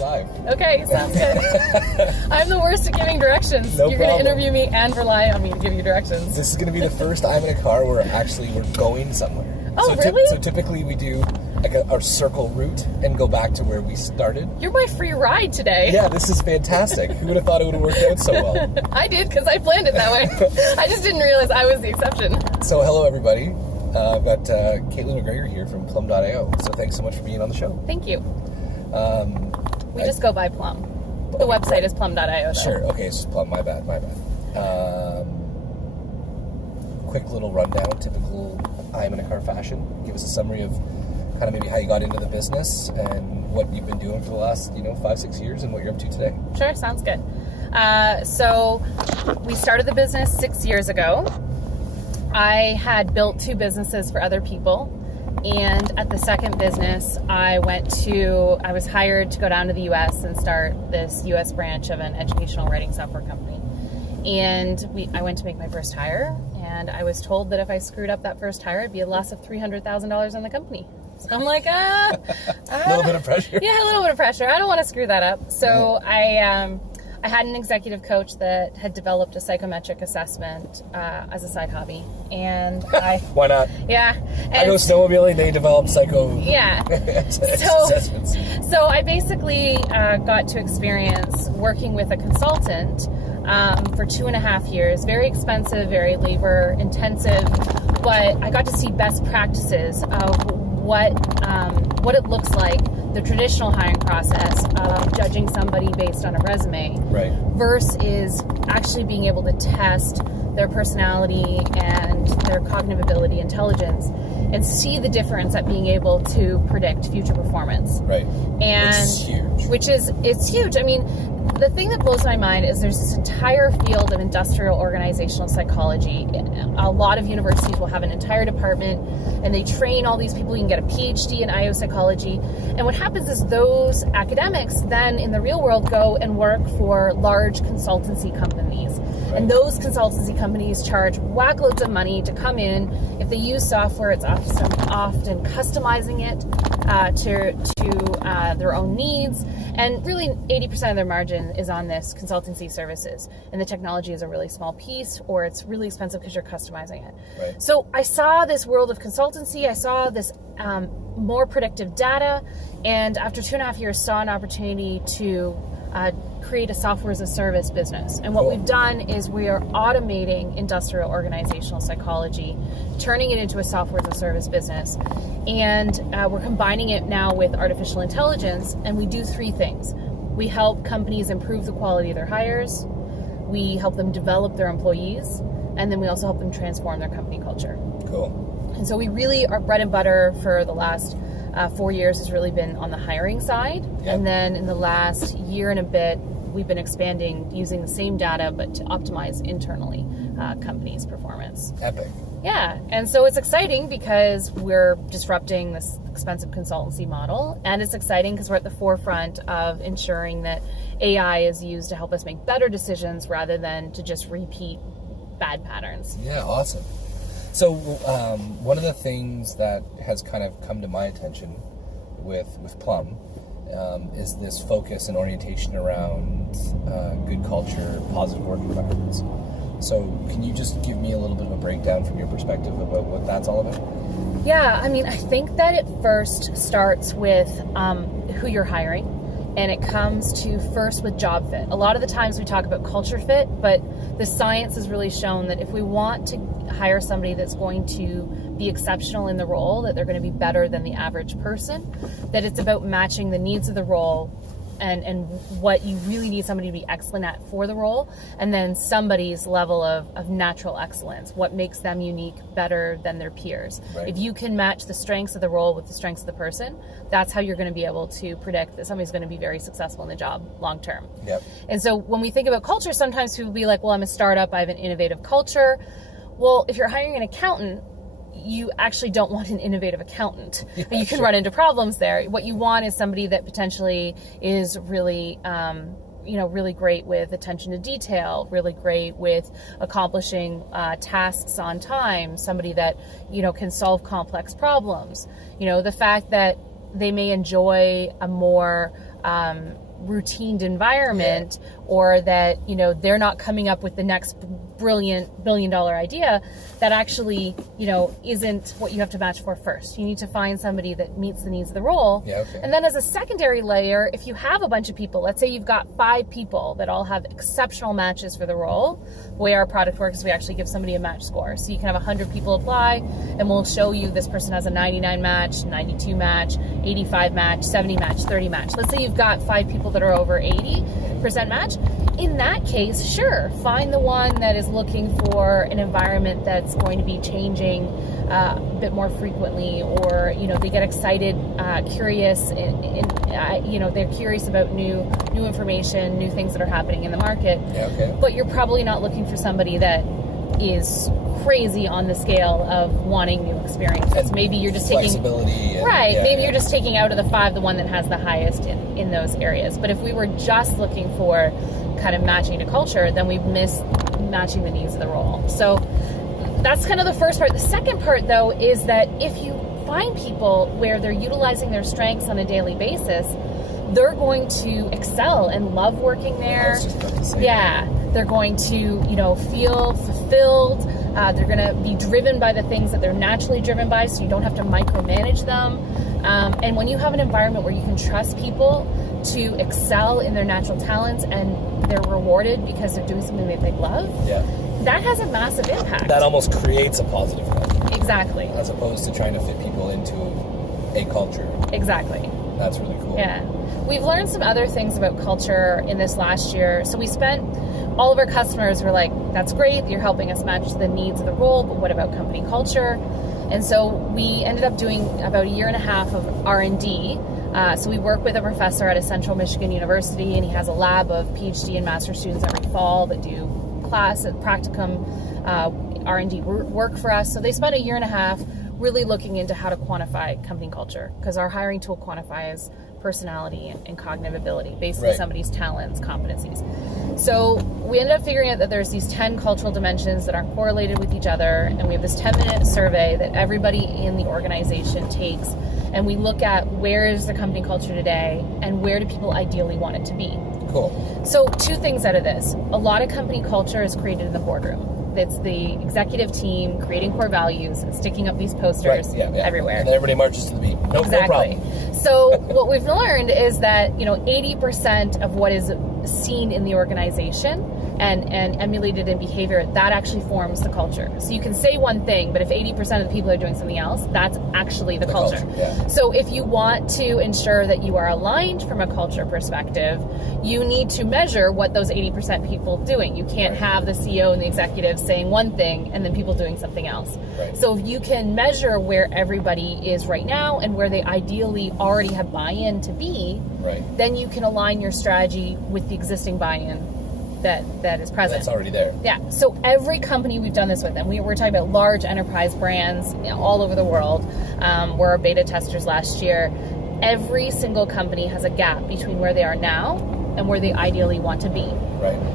live. Okay, sounds good. I'm the worst at giving directions. No You're going to problem. interview me and rely on me to give you directions. This is going to be the first I'm in a car where we're going somewhere. Oh, really? So typically we do like a circle route and go back to where we started. You're my free ride today. Yeah, this is fantastic. Who would have thought it would have worked out so well? I did, because I planned it that way. I just didn't realize I was the exception. So hello, everybody. I've got Caitlin MacGregor here from Plum.io. So thanks so much for being on the show. Thank you. We just go by Plum. The website is plum.io, though. Sure. Okay, it's just Plum. My bad. Quick little rundown, typical I'm in a car fashion. Give us a summary of kind of maybe how you got into the business and what you've been doing for the last, 5-6 years and what you're up to today. Sure, sounds good. So we started the business 6 years ago. I had built 2 businesses for other people. And at the second business, I was hired to go down to the U.S. and start this U.S. branch of an educational writing software company. And I went to make my first hire, and I was told that if I screwed up that first hire, it'd be a loss of $300,000 in the company. So I'm like, A little bit of pressure. Yeah, a little bit of pressure. I don't want to screw that up. So I had an executive coach that had developed a psychometric assessment as a side hobby, and Why not? Yeah. I go snowmobiling. They develop Yeah. assessments. So I basically got to experience working with a consultant for 2.5 years. Very expensive, very labor intensive, but I got to see best practices of what it looks like, the traditional hiring process of judging somebody based on a resume, right, versus actually being able to test their personality and their cognitive ability, intelligence, and see the difference at being able to predict future performance. Right. And it's huge. I mean, the thing that blows my mind is there's this entire field of industrial organizational psychology. A lot of universities will have an entire department, and they train all these people. You can get a PhD in IO psychology. And what happens is those academics then in the real world go and work for large consultancy companies. Right. And those consultancy companies charge whackloads of money to come in. If they use software, it's often customizing it to their own needs. And really 80% of their margin is on this consultancy services. And the technology is a really small piece, or it's really expensive because you're customizing it. Right. So I saw this world of consultancy. I saw this more predictive data. And after 2.5 years, saw an opportunity to create a software as a service business. And what we've done is we are automating industrial organizational psychology, turning it into a software as a service business. And we're combining it now with artificial intelligence, and we do 3 things. We help companies improve the quality of their hires, we help them develop their employees, and then we also help them transform their company culture. Cool. And so we really, our bread and butter for the last 4 years has really been on the hiring side. Yep. And then in the last year and a bit, we've been expanding using the same data, but to optimize internally companies' performance. Epic. Yeah, and so it's exciting because we're disrupting this expensive consultancy model, and it's exciting because we're at the forefront of ensuring that AI is used to help us make better decisions rather than to just repeat bad patterns. Yeah, awesome. So one of the things that has kind of come to my attention with Plum is this focus and orientation around good culture, positive work environments. So can you just give me a little bit of a breakdown from your perspective about what that's all about? Yeah, I mean, I think that it first starts with who you're hiring, and it comes to first with job fit. A lot of the times we talk about culture fit, but the science has really shown that if we want to hire somebody that's going to be exceptional in the role, that they're going to be better than the average person, that it's about matching the needs of the role and what you really need somebody to be excellent at for the role, and then somebody's level of natural excellence, what makes them unique, better than their peers. Right. If you can match the strengths of the role with the strengths of the person, that's how you're going to be able to predict that somebody's going to be very successful in the job long term. Yep. And so when we think about culture, sometimes people will be like, well, I'm a startup, I have an innovative culture. Well, if you're hiring an accountant, you actually don't want an innovative accountant. Yeah, you can run into problems there. What you want is somebody that potentially is really, really great with attention to detail, really great with accomplishing tasks on time, somebody that, can solve complex problems. The fact that they may enjoy a more routined environment, or that, you know, they're not coming up with the next brilliant billion-dollar idea that actually, you know, isn't what you have to match for first. You need to find somebody that meets the needs of the role. And then as a secondary layer, if you have a bunch of people, let's say you've got 5 people that all have exceptional matches for the role, the way our product works is we actually give somebody a match score. So you can have 100 people apply, and we'll show you this person has a 99 match, 92 match, 85 match, 70 match, 30 match. Let's say you've got 5 people that are over 80% match. In that case, sure, find the one that is looking for an environment that's going to be changing a bit more frequently, or, you know, they get excited, curious, you know, they're curious about new information, new things that are happening in the market. But you're probably not looking for somebody that is crazy on the scale of wanting new experiences. And maybe you're just taking maybe you're just taking out of the 5 the one that has the highest in those areas. But if we were just looking for kind of matching to culture, then we've missed matching the needs of the role. So that's kind of the first part. The second part, though, is that if you find people where they're utilizing their strengths on a daily basis, they're going to excel and love working there. I was just about to say They're going to, you know, feel fulfilled. They're going to be driven by the things that they're naturally driven by, so you don't have to micromanage them. And when you have an environment where you can trust people to excel in their natural talents and they're rewarded because they're doing something that they love, that has a massive impact. That almost creates a positive culture. Exactly. As opposed to trying to fit people into a culture. Exactly. That's really cool. Yeah. We've learned some other things about culture in this last year. So we spent, all of our customers were like, that's great, you're helping us match the needs of the role, but what about company culture? And so we ended up doing about 1.5 years of R&D. So we work with a professor at a Central Michigan University, and he has a lab of PhD and master students every fall that do class and practicum R&D work for us. So they spent 1.5 years really looking into how to quantify company culture, because our hiring tool quantifies personality and cognitive ability based on somebody's talents, competencies. So we ended up figuring out that there's these 10 cultural dimensions that aren't correlated with each other, and we have this 10-minute survey that everybody in the organization takes, and we look at where is the company culture today and where do people ideally want it to be. Cool. So 2 things out of this. A lot of company culture is created in the boardroom. It's the executive team creating core values and sticking up these posters everywhere. And then everybody marches to the beat. No problem. So what we've learned is that, you know, 80% of what is seen in the organization and emulated in behavior, that actually forms the culture. So you can say one thing, but if 80% of the people are doing something else, that's actually the culture. So if you want to ensure that you are aligned from a culture perspective, you need to measure what those 80% people are doing. You can't have the CEO and the executive saying one thing and then people doing something else. So if you can measure where everybody is right now and where they ideally already have buy-in to be, then you can align your strategy with the existing buy-in that is present. That's already there. Yeah. So every company we've done this with, and we're talking about large enterprise brands all over the world, were our beta testers last year. Every single company has a gap between where they are now and where they ideally want to be.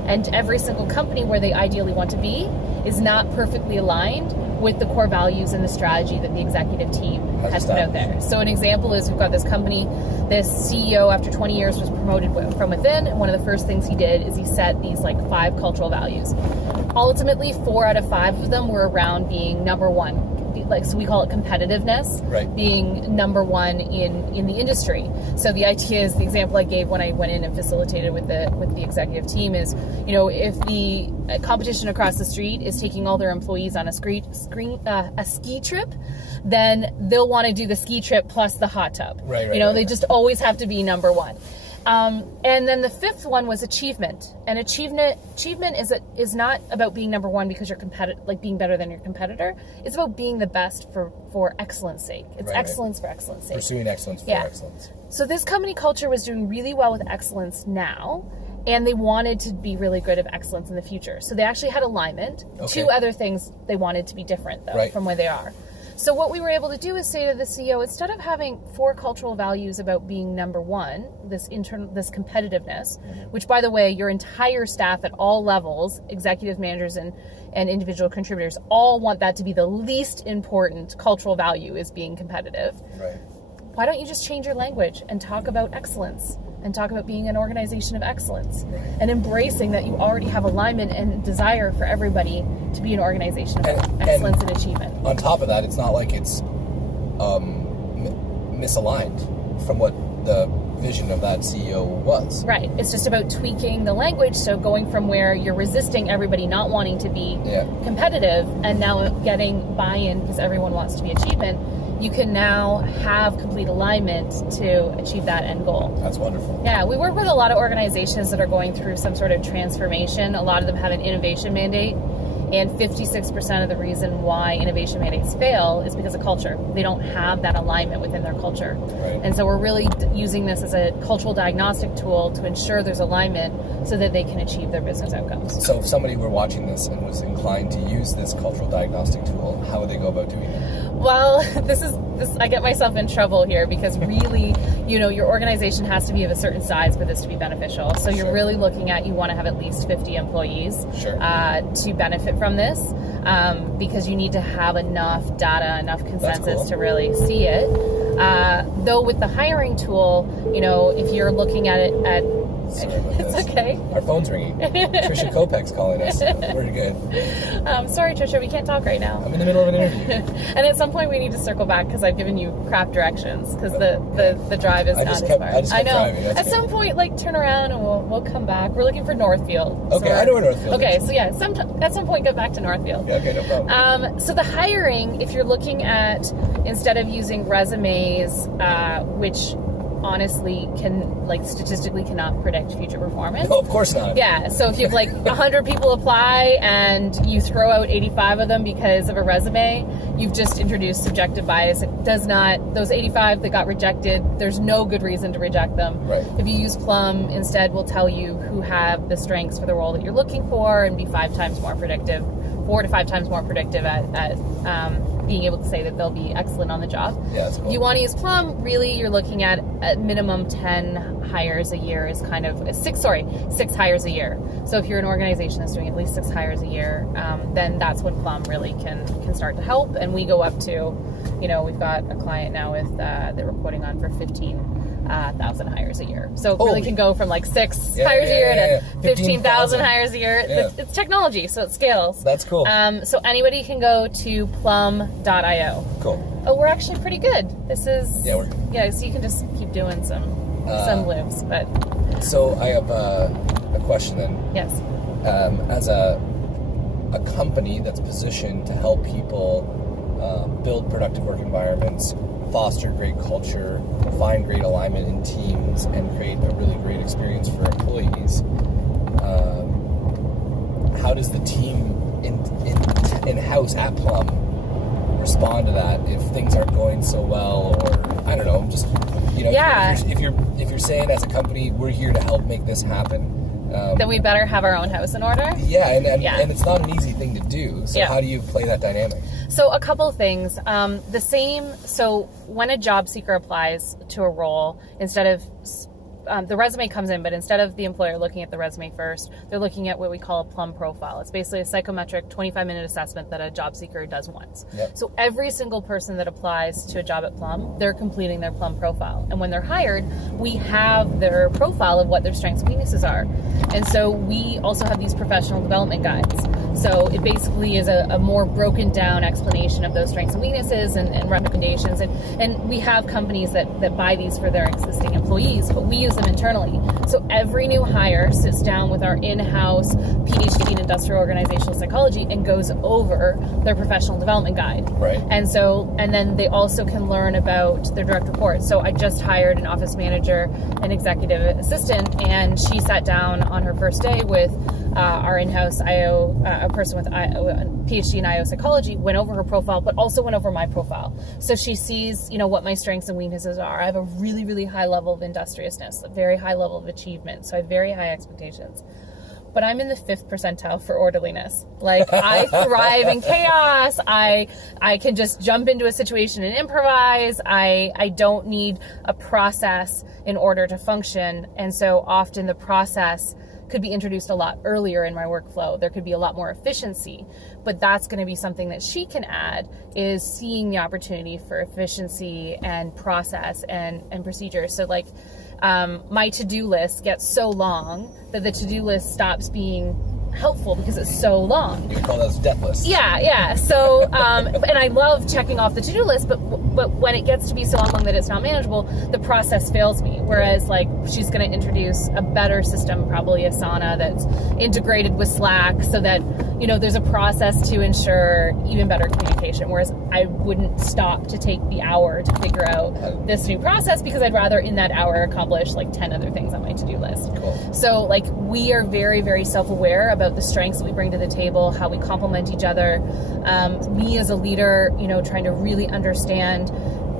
And every single company where they ideally want to be is not perfectly aligned with the core values and the strategy that the executive team has put out there. So an example is we've got this company, this CEO after 20 years was promoted from within, and one of the first things he did is he set these like 5 cultural values. Ultimately, 4 out of 5 of them were around being number one. So we call it competitiveness, being number one in the industry. So the idea is, the example I gave when I went in and facilitated with the executive team is, you know, if the competition across the street is taking all their employees on a ski trip, then they'll want to do the ski trip plus the hot tub. They just always have to be number one. And then the 5th one was achievement. And achievement is not about being number one because you're being better than your competitor. It's about being the best for excellence sake. It's excellence for excellence sake. Pursuing excellence for excellence. So this company culture was doing really well with excellence now, and they wanted to be really good at excellence in the future. So they actually had alignment. 2 other things they wanted to be different though from where they are. So what we were able to do is say to the CEO, instead of having 4 cultural values about being number one, this competitiveness, which, by the way, your entire staff at all levels, executive managers and individual contributors, all want that to be the least important cultural value, is being competitive. Why don't you just change your language and talk about excellence and talk about being an organization of excellence and embracing that you already have alignment and desire for everybody to be an organization of excellence and achievement. On top of that, it's not like it's misaligned from what the vision of that CEO was. Right. It's just about tweaking the language, so going from where you're resisting everybody not wanting to be competitive and now getting buy-in because everyone wants to be achievement, you can now have complete alignment to achieve that end goal. That's wonderful. Yeah, we work with a lot of organizations that are going through some sort of transformation. A lot of them have an innovation mandate, and 56% of the reason why innovation mandates fail is because of culture. They don't have that alignment within their culture. Right. And so we're really using this as a cultural diagnostic tool to ensure there's alignment so that they can achieve their business outcomes. So if somebody were watching this and was inclined to use this cultural diagnostic tool, how would they go about doing it? Well, this I get myself in trouble here because really, your organization has to be of a certain size for this to be beneficial. So you're really looking at, you want to have at least 50 employees to benefit from this, because you need to have enough data, enough consensus to really see it. Though with the hiring tool, if you're looking at it it's okay. Our phone's ringing. Trisha Kopech's calling us. We're good. Sorry, Trisha, we can't talk right now. I'm in the middle of an interview. And at some point we need to circle back because I've given you crap directions because the drive is not as far. I know. Driving. At some point, turn around and we'll come back. We're looking for Northfield. Okay, I know where Northfield is. Okay, so yeah, at some point get back to Northfield. Yeah, okay, no problem. So the hiring, if you're looking at, instead of using resumes, which honestly statistically cannot predict future performance. No, of course not. Yeah, so if you have 100 people apply and you throw out 85 of them because of a resume, you've just introduced subjective bias. It does not, those 85 that got rejected, there's no good reason to reject them. Right. If you use Plum, instead we'll tell you who have the strengths for the role that you're looking for and be 4 to 5 times more predictive at being able to say that they'll be excellent on the job. Yeah, that's cool. If you want to use Plum, really you're looking at minimum 10 hires a year is kind of 6 hires a year. So if you're an organization that's doing at least 6 hires a year, then that's when Plum really can start to help. And we go up to, we've got a client now with that we're quoting on for 15,000 hires a year. So it really can go from 6 hires a year to 15,000 hires a year. Yeah. It's technology, so it scales. That's cool. So anybody can go to plum.io. Cool. Oh, we're actually pretty good. This is so you can just keep doing some loops. But so I have a question then. Yes. As a company that's positioned to help people build productive work environments, foster great culture, find great alignment in teams, and create a really great experience for employees, how does the team in-house at Plum respond to that if things aren't going so well, or I don't know, just if you're saying as a company we're here to help make this happen, then we better have our own house in order. And it's not an easy thing to do. So how do you play that dynamic? So a couple of things. So when a job seeker applies to a role, instead of the resume comes in, but instead of the employer looking at the resume first, they're looking at what we call a Plum profile. It's basically a psychometric 25-minute assessment that a job seeker does once. Yep. So every single person that applies to a job at Plum, they're completing their Plum profile. And when they're hired, we have their profile of what their strengths and weaknesses are. And so we also have these professional development guides. So it basically is a more broken down explanation of those strengths and weaknesses and recommendations. And we have companies that buy these for their existing employees, but we use them internally. So every new hire sits down with our in-house PhD in industrial organizational psychology and goes over their professional development guide. Right. And then they also can learn about their direct reports. So I just hired an office manager, an executive assistant, and she sat down on her first day with our in-house IO, a person with a PhD in IO psychology, went over her profile, but also went over my profile. So she sees, what my strengths and weaknesses are. I have a really, really high level of industriousness, a very high level of achievement. So I have very high expectations. But I'm in the 5th percentile for orderliness. I thrive in chaos. I can just jump into a situation and improvise. I don't need a process in order to function. And so often the process could be introduced a lot earlier in my workflow. There could be a lot more efficiency, but that's going to be something that she can add, is seeing the opportunity for efficiency and process and procedure. So my to-do list gets so long that the to-do list stops being helpful because it's so long. You can call those death lists. Yeah. So, and I love checking off the to-do list, but when it gets to be so long that it's not manageable, the process fails me. Whereas, like, she's going to introduce a better system, probably Asana, that's integrated with Slack, so that, you know, there's a process to ensure even better communication. Whereas I wouldn't stop to take the hour to figure out this new process, because I'd rather in that hour accomplish like 10 other things on my to-do list. Cool. So, like, we are very, very self-aware about the strengths that we bring to the table, how we complement each other. Me as a leader, you know, trying to really understand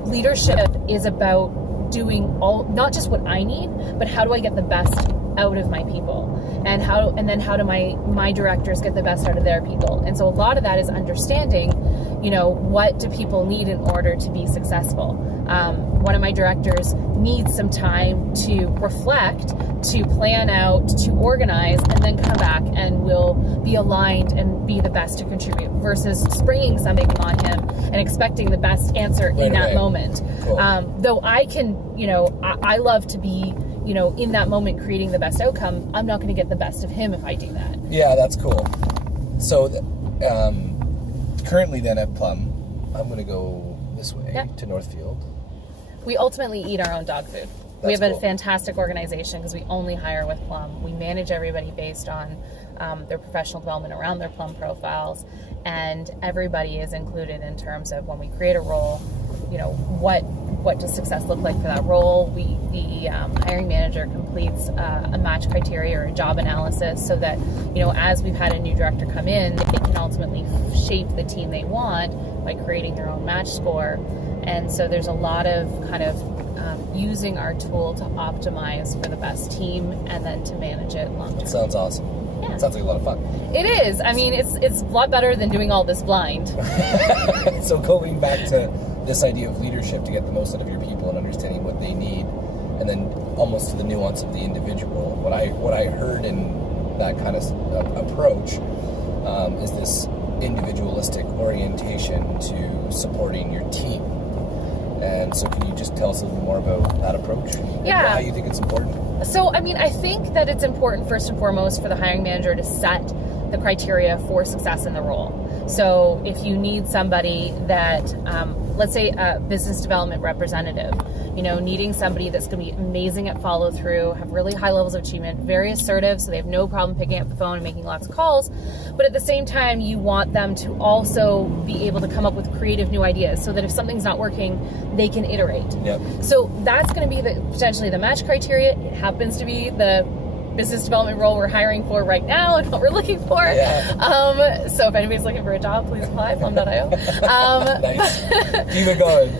leadership is about doing all, not just what I need, but how do I get the best out of my people, and then how do my directors get the best out of their people. And so a lot of that is understanding, you know, what do people need in order to be successful. One of my directors needs some time to reflect, to plan out, to organize, and then come back and will be aligned and be the best to contribute, versus springing something on him and expecting the best answer in that moment. Cool. Though I can, you know, I love to be, you know, in that moment creating the best outcome, I'm not going to get the best of him if I do that. Yeah, that's cool. So currently then at Plum, I'm going to go this way to Northfield. We ultimately eat our own dog food. We have a fantastic organization because we only hire with Plum. We manage everybody based on their professional development around their Plum profiles, and everybody is included in terms of when we create a role, you know, what does success look like for that role. The hiring manager completes a match criteria or a job analysis, so that, you know, as we've had a new director come in, they can ultimately shape the team they want by creating their own match score. And so there's a lot of kind of using our tool to optimize for the best team and then to manage it long term. That sounds awesome. Yeah. It sounds like a lot of fun. It is. I mean, it's a lot better than doing all this blind. So going back to this idea of leadership, to get the most out of your people and understanding what they need, and then almost to the nuance of the individual. What I heard in that kind of approach is this individualistic orientation to supporting your team. And so can you just tell us a little more about that approach and why you think it's important? So, I mean, I think that it's important first and foremost for the hiring manager to set the criteria for success in the role. So if you need somebody that, let's say a business development representative, you know, needing somebody that's going to be amazing at follow through, have really high levels of achievement, very assertive, so they have no problem picking up the phone and making lots of calls. But at the same time, you want them to also be able to come up with creative new ideas, so that if something's not working, they can iterate. Yep. So that's going to be potentially the match criteria. It happens to be the business development role we're hiring for right now and what we're looking for. Yeah. So if anybody's looking for a job, please apply, plum.io. Nice. Keep it going.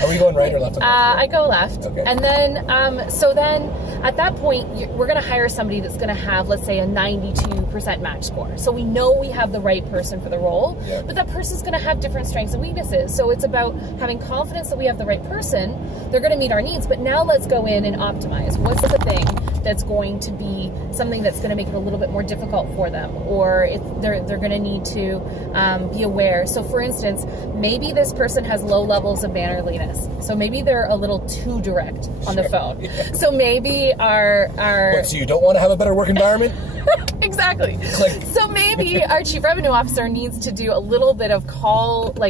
Are we going right or left? I go left. Okay. And then, so then at that point, we're going to hire somebody that's going to have, let's say, a 92% match score. So we know we have the right person for the role, but that person's going to have different strengths and weaknesses. So it's about having confidence that we have the right person. They're going to meet our needs, but now let's go in and optimize. What's the thing that's going to be something that's going to make it a little bit more difficult for them, or they're going to need to be aware. So for instance, maybe this person has low levels of mannerliness, so maybe they're a little too direct on the phone. Yeah. So maybe our so you don't want to have a better work environment? Exactly. So maybe our chief revenue officer needs to do a little bit of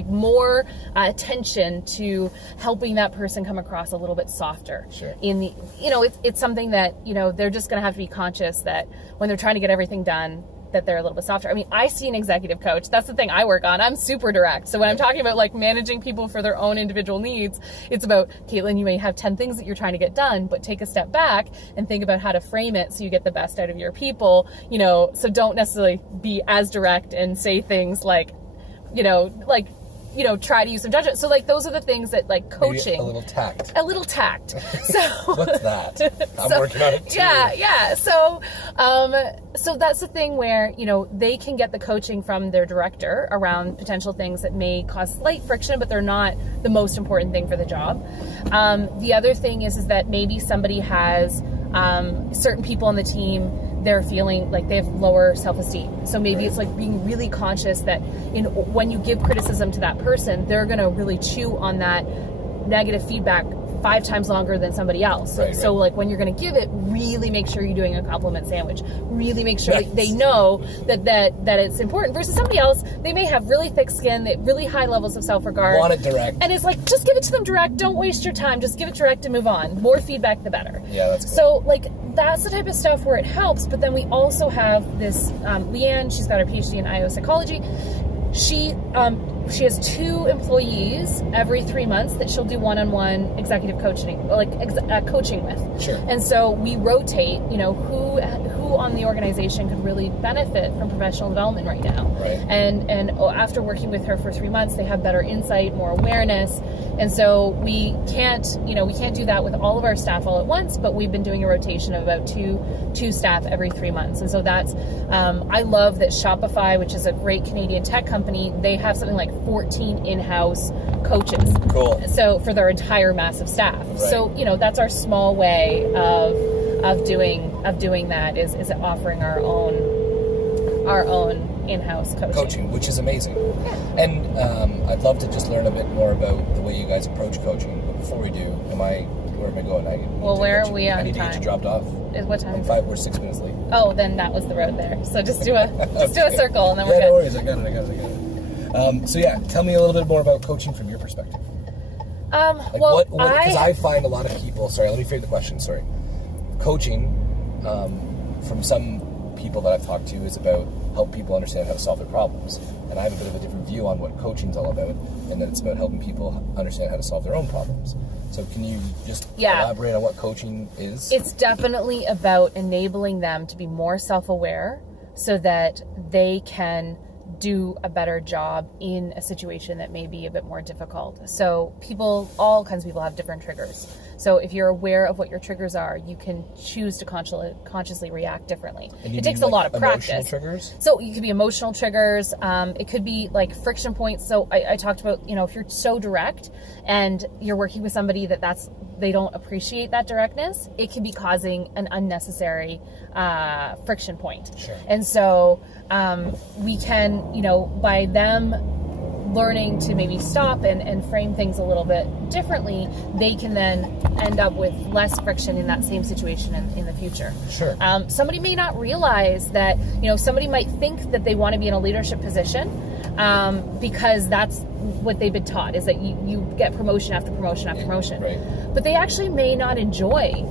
more attention to helping that person come across a little bit softer. Sure. It's something that, they're just going to have to be conscious that when they're trying to get everything done, that they're a little bit softer. I mean, I see an executive coach. That's the thing I work on. I'm super direct. So when I'm talking about managing people for their own individual needs, it's about, Caitlin, you may have 10 things that you're trying to get done, but take a step back and think about how to frame it so you get the best out of your people. So don't necessarily be as direct and say things try to use some judgment. So those are the things that coaching. Maybe a little tact. So what's that? I'm working on it too. Yeah. So that's the thing where, they can get the coaching from their director around potential things that may cause slight friction, but they're not the most important thing for the job. The other thing is that maybe somebody has certain people on the team, they're feeling like they have lower self-esteem. So maybe it's being really conscious that when you give criticism to that person, they're going to really chew on that negative feedback 5 times longer than somebody else. Right, so right. like when you're going to give it, really make sure you're doing a compliment sandwich. Really make sure Yes. they know that it's important. Versus somebody else, they may have really thick skin, they really high levels of self-regard. Want it direct. And it's like, just give it to them direct. Don't waste your time. Just give it direct and move on. More feedback, the better. Yeah, that's cool. So like that's the type of stuff where it helps. But then we also have this Leanne. She's got her PhD in IO psychology. She has 2 employees every 3 months that she'll do one-on-one executive coaching, coaching with. Sure. And so we rotate, who on the organization could really benefit from professional development right now. Right. And after working with her for 3 months, they have better insight, more awareness. And so we can't do that with all of our staff all at once, but we've been doing a rotation of about two staff every 3 months. And so that's, I love that Shopify, which is a great Canadian tech company, they have something like 14 in-house coaches. Cool. So for their entire massive staff. Right. So, that's our small way of doing that is offering our own in-house coaching, Which is amazing. Yeah. And I'd love to just learn a bit more about the way you guys approach coaching. But before we do, where am I going? Where are we on I need to get time? you dropped off. What time? We're 6 minutes late. Oh, then that was the road there. So just do a circle and then we're Yeah, good. no worries. I got it. So yeah, tell me a little bit more about coaching from your perspective. Because I find a lot of people. Sorry, let me frame the question. Sorry, coaching from some people that I've talked to is about help people understand how to solve their problems, and I have a bit of a different view on what coaching's all about, and that it's about helping people understand how to solve their own problems. So can you just elaborate on what coaching is? It's definitely about enabling them to be more self-aware so that they can do a better job in a situation that may be a bit more difficult. So all kinds of people have different triggers. So if you're aware of what your triggers are, you can choose to consciously react differently. It takes a lot of practice. Emotional triggers? So it could be emotional triggers. It could be like friction points. So I talked about, if you're so direct and you're working with somebody they don't appreciate that directness, it can be causing an unnecessary friction point. Sure. And so we can, by them learning to maybe stop and frame things a little bit differently, they can then end up with less friction in that same situation in the future. Sure. Somebody may not realize that, somebody might think that they want to be in a leadership position because that's what they've been taught, is that you get promotion after promotion after promotion. Right. But they actually may not enjoy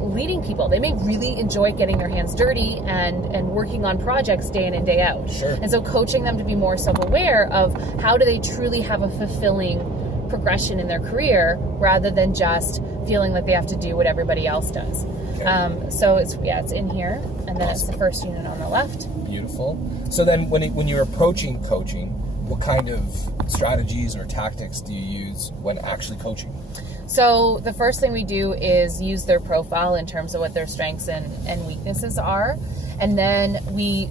leading people. They may really enjoy getting their hands dirty and working on projects day in and day out. Sure. And so coaching them to be more self-aware of how do they truly have a fulfilling progression in their career rather than just feeling like they have to do what everybody else does. Okay. So it's in here, and then it's the first unit on the left. Beautiful. So then when you're approaching coaching, what kind of strategies or tactics do you use when actually coaching? So the first thing we do is use their profile in terms of what their strengths and weaknesses are. And then we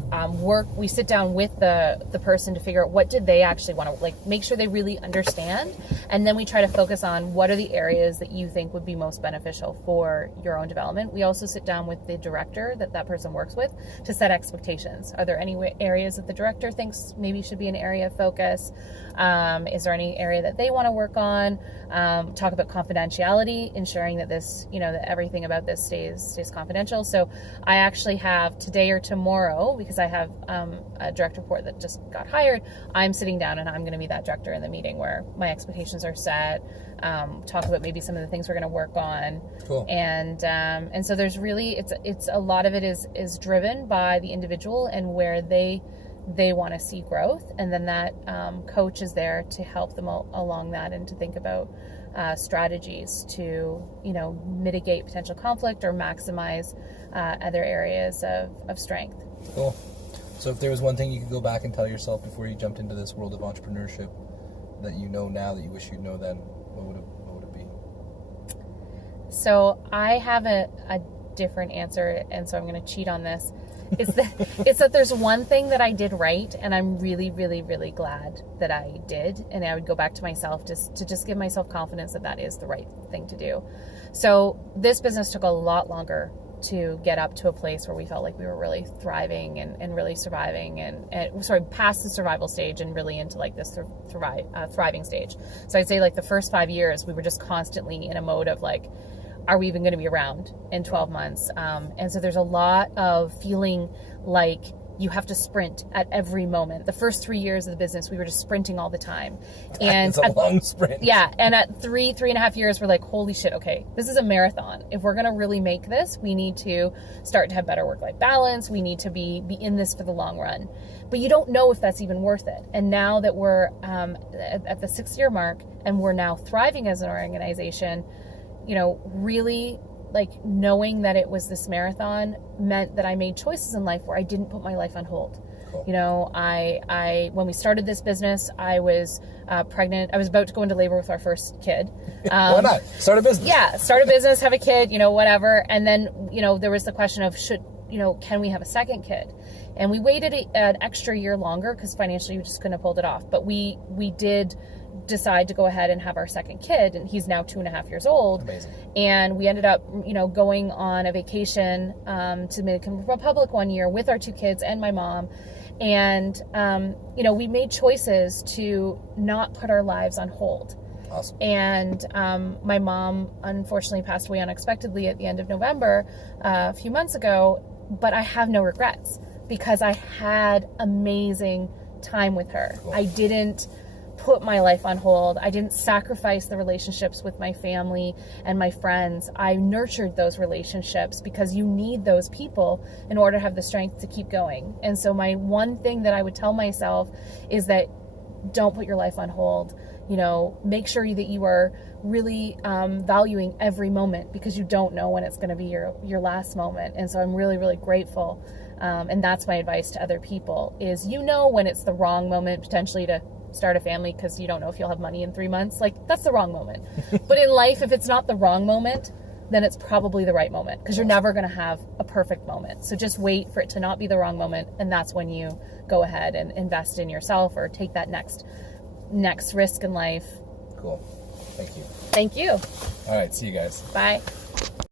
sit down with the person to figure out what did they actually want to, make sure they really understand. And then we try to focus on what are the areas that you think would be most beneficial for your own development. We also sit down with the director that person works with to set expectations. Are there any areas that the director thinks maybe should be an area of focus? Is there any area that they want to work on? Talk about confidentiality, ensuring that this, that everything about this stays confidential. So I actually have today or tomorrow, because I have a direct report that just got hired, I'm sitting down and I'm going to be that director in the meeting where my expectations are set, talk about maybe some of the things we're going to work on. Cool. And so there's really, it's a lot of it is driven by the individual and where they want to see growth, and then that coach is there to help them along that and to think about strategies to mitigate potential conflict or maximize other areas of strength. Cool. So if there was one thing you could go back and tell yourself before you jumped into this world of entrepreneurship that you know now that you wish you'd know then, what would it be? So I have a different answer, and so I'm going to cheat on this. It's that there's one thing that I did right, and I'm really, really, really glad that I did, and I would go back to myself to just give myself confidence that is the right thing to do. So this business took a lot longer to get up to a place where we felt like we were really thriving and really surviving and past the survival stage and really into like this thriving stage. So I'd say like the first 5 years, we were just constantly in a mode of like, are we even going to be around in 12 months? And so there's a lot of feeling like you have to sprint at every moment. The first 3 years of the business, we were just sprinting all the time. And it's a long sprint. Yeah. And at 3.5 years, we're like, holy shit, okay, this is a marathon. If we're going to really make this, we need to start to have better work-life balance. We need to be in this for the long run. But you don't know if that's even worth it. And now that we're at the 6-year mark and we're now thriving as an organization, you know, really like knowing that it was this marathon meant that I made choices in life where I didn't put my life on hold. Cool. You know, I when we started this business, I was pregnant. I was about to go into labor with our first kid. Why not? Start a business. Yeah, start a business, have a kid, you know, whatever. And then, you know, there was the question of can we have a second kid? And we waited an extra year longer because financially we just couldn't have pulled it off. But we did decide to go ahead and have our second kid, and he's now 2.5 years old. Amazing. And we ended up, you know, going on a vacation to Dominican Republic one year with our 2 kids and my mom. And, you know, we made choices to not put our lives on hold. Awesome. And my mom unfortunately passed away unexpectedly at the end of November a few months ago, but I have no regrets because I had amazing time with her. Cool. I didn't put my life on hold. I didn't sacrifice the relationships with my family and my friends. I nurtured those relationships because you need those people in order to have the strength to keep going. And so my one thing that I would tell myself is that don't put your life on hold. You know, make sure that you are really valuing every moment because you don't know when it's going to be your last moment. And so I'm really, really grateful. And that's my advice to other people is, you know, when it's the wrong moment potentially to start a family because you don't know if you'll have money in 3 months. Like, that's the wrong moment. But in life, if it's not the wrong moment, then it's probably the right moment because you're never going to have a perfect moment. So just wait for it to not be the wrong moment. And that's when you go ahead and invest in yourself or take that next risk in life. Cool. Thank you. Thank you. All right. See you guys. Bye.